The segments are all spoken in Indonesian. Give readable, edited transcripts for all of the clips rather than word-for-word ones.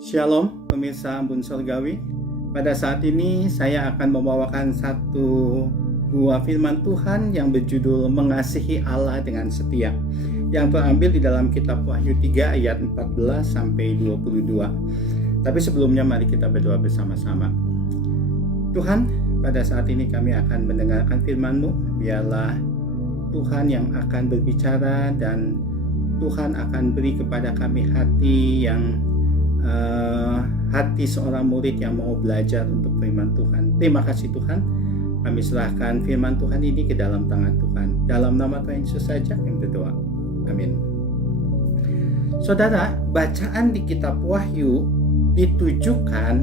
Shalom pemirsa Embun Surgawi. Pada saat ini saya akan membawakan satu buah firman Tuhan yang berjudul Mengasihi Allah dengan Setia, yang terambil di dalam kitab Wahyu 3 ayat 14 sampai 22. Tapi sebelumnya mari kita berdoa bersama-sama. Tuhan, pada saat ini kami akan mendengarkan firman-Mu. Biarlah Tuhan yang akan berbicara dan Tuhan akan beri kepada kami hati yang hati seorang murid yang mau belajar untuk firman Tuhan. Terima kasih Tuhan. Kami serahkan firman Tuhan ini ke dalam tangan Tuhan. Dalam nama Tuhan Yesus saja kami berdoa. Amin. Saudara, bacaan di kitab Wahyu ditujukan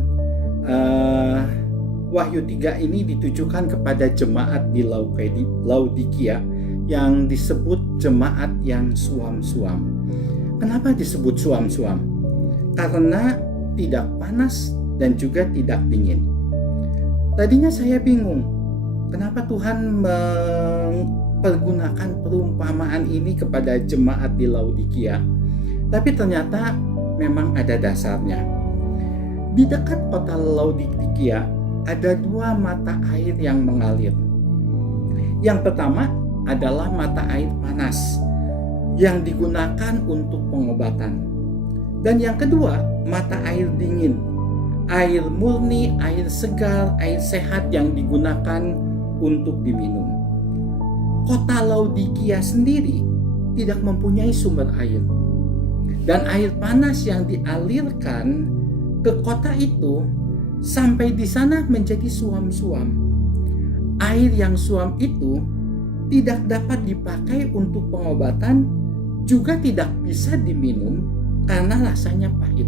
Wahyu 3 ini ditujukan kepada jemaat di Laodikia yang disebut jemaat yang suam-suam. Kenapa disebut suam-suam? Karena tidak panas dan juga tidak dingin. Tadinya saya bingung, kenapa Tuhan mempergunakan perumpamaan ini kepada jemaat di Laodikia. Tapi ternyata memang ada dasarnya. Di dekat kota Laodikia ada dua mata air yang mengalir. Yang pertama adalah mata air panas yang digunakan untuk pengobatan. Dan yang kedua, mata air dingin, air murni, air segar, air sehat yang digunakan untuk diminum. Kota Laodikia sendiri tidak mempunyai sumber air. Dan air panas yang dialirkan ke kota itu sampai di sana menjadi suam-suam. Air yang suam itu tidak dapat dipakai untuk pengobatan, juga tidak bisa diminum karena rasanya pahit.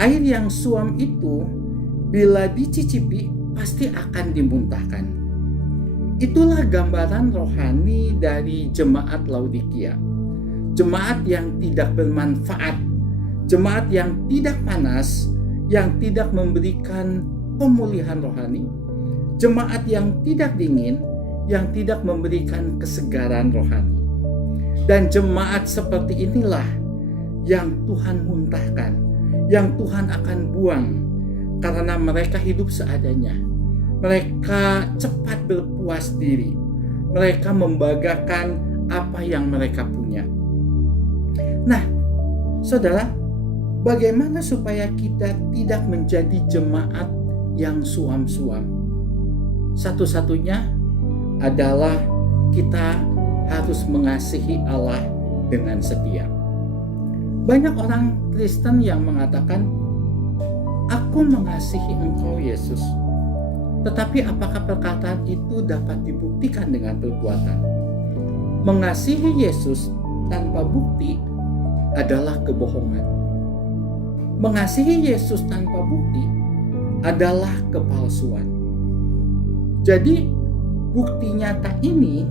Air yang suam itu bila dicicipi pasti akan dimuntahkan. Itulah gambaran rohani dari jemaat Laodikia. Jemaat yang tidak bermanfaat, jemaat yang tidak panas, yang tidak memberikan pemulihan rohani, jemaat yang tidak dingin, yang tidak memberikan kesegaran rohani. Dan jemaat seperti inilah yang Tuhan muntahkan, yang Tuhan akan buang, karena mereka hidup seadanya. Mereka cepat berpuas diri. Mereka membanggakan apa yang mereka punya. Nah, saudara, bagaimana supaya kita tidak menjadi jemaat yang suam-suam? Satu-satunya adalah kita harus mengasihi Allah dengan setia. Banyak orang Kristen yang mengatakan, "Aku mengasihi Engkau Yesus." Tetapi apakah perkataan itu dapat dibuktikan dengan perbuatan? Mengasihi Yesus tanpa bukti adalah kebohongan. Mengasihi Yesus tanpa bukti adalah kepalsuan. Jadi, bukti nyata ini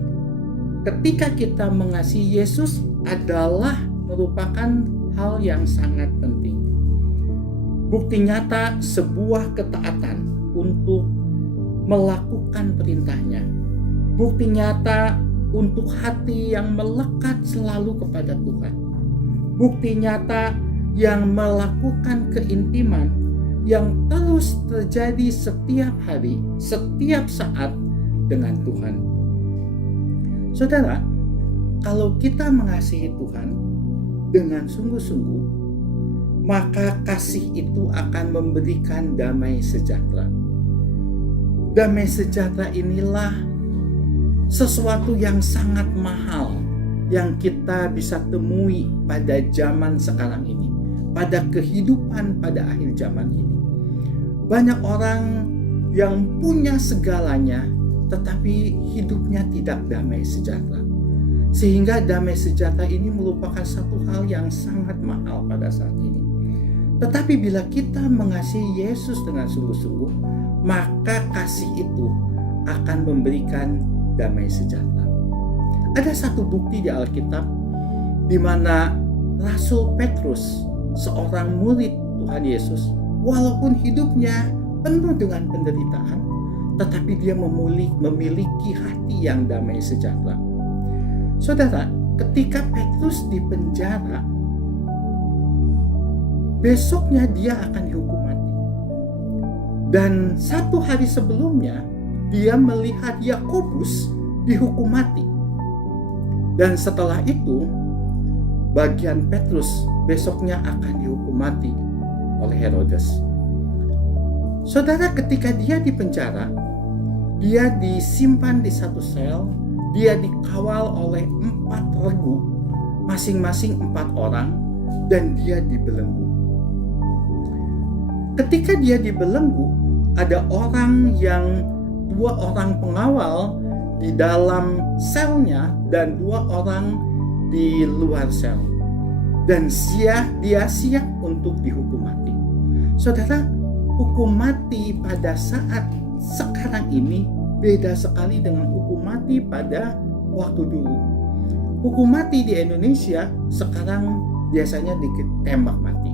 ketika kita mengasihi Yesus adalah merupakan hal yang sangat penting. Bukti nyata sebuah ketaatan untuk melakukan perintahnya. Bukti nyata untuk hati yang melekat selalu kepada Tuhan. Bukti nyata yang melakukan keintiman yang terus terjadi setiap hari, setiap saat dengan Tuhan. Saudara, kalau kita mengasihi Tuhan dengan sungguh-sungguh, maka kasih itu akan memberikan damai sejahtera. Damai sejahtera inilah sesuatu yang sangat mahal yang kita bisa temui pada zaman sekarang ini, pada kehidupan pada akhir zaman ini. Banyak orang yang punya segalanya tetapi hidupnya tidak damai sejahtera. Sehingga damai sejahtera ini merupakan satu hal yang sangat mahal pada saat ini. Tetapi bila kita mengasihi Yesus dengan sungguh-sungguh, maka kasih itu akan memberikan damai sejahtera. Ada satu bukti di Alkitab di mana Rasul Petrus, seorang murid Tuhan Yesus, walaupun hidupnya penuh dengan penderitaan, tetapi dia memiliki hati yang damai sejahtera. Saudara, ketika Petrus di penjara, besoknya dia akan dihukum mati. Dan 1 hari sebelumnya dia melihat Yakobus dihukum mati. Dan setelah itu bagian Petrus besoknya akan dihukum mati oleh Herodes. Saudara, ketika dia di penjara, dia disimpan di satu sel, dia dikawal oleh 4 regu, masing-masing 4 orang, dan dia dibelenggu. Ketika dia dibelenggu, ada 2 orang pengawal di dalam selnya dan 2 orang di luar sel. Dan dia siap untuk dihukum mati. Saudara, hukum mati pada saat sekarang ini beda sekali dengan hukum mati pada waktu dulu. Hukum mati di Indonesia sekarang biasanya ditembak mati.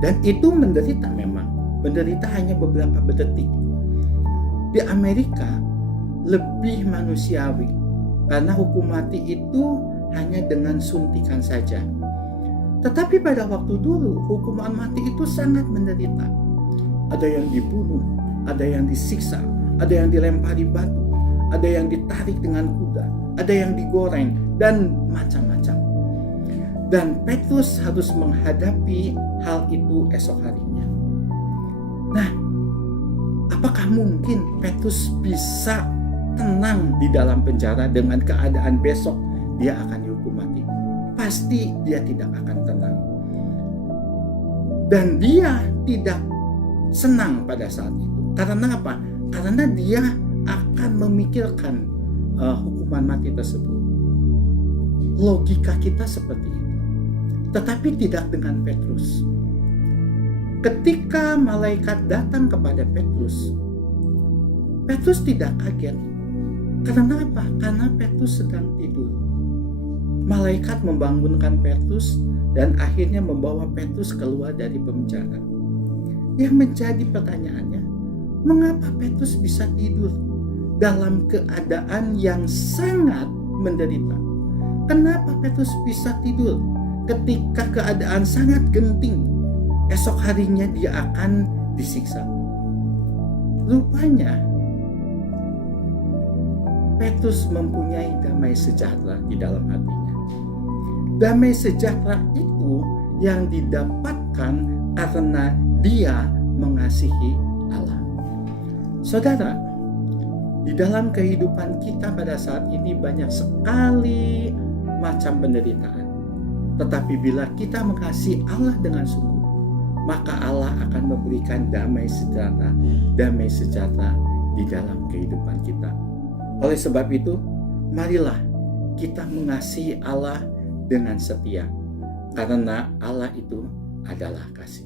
Dan itu menderita memang. Menderita hanya beberapa detik. Di Amerika lebih manusiawi karena hukum mati itu hanya dengan suntikan saja. Tetapi pada waktu dulu hukuman mati itu sangat menderita. Ada yang dibunuh, ada yang disiksa, ada yang dilempari batu, ada yang ditarik dengan kuda, ada yang digoreng, dan macam-macam. Dan Petrus harus menghadapi hal itu esok harinya. Nah, apakah mungkin Petrus bisa tenang di dalam penjara dengan keadaan besok dia akan dihukum mati? Pasti dia tidak akan tenang. Dan dia tidak senang pada saat itu. Karena apa? Karena dia akan memikirkan hukuman mati tersebut. Logika kita seperti itu. Tetapi tidak dengan Petrus. Ketika malaikat datang kepada Petrus, Petrus tidak kaget. Karena apa? Karena Petrus sedang tidur. Malaikat membangunkan Petrus dan akhirnya membawa Petrus keluar dari penjara. Yang menjadi pertanyaannya, mengapa Petrus bisa tidur dalam keadaan yang sangat menderita? Kenapa Petrus bisa tidur ketika keadaan sangat genting? Esok harinya dia akan disiksa. Rupanya Petrus mempunyai damai sejahtera di dalam hatinya. Damai sejahtera itu yang didapatkan karena dia mengasihi Allah. Saudara, di dalam kehidupan kita pada saat ini banyak sekali macam penderitaan. Tetapi bila kita mengasihi Allah dengan sungguh, maka Allah akan memberikan damai sejahtera di dalam kehidupan kita. Oleh sebab itu, marilah kita mengasihi Allah dengan setia, karena Allah itu adalah kasih.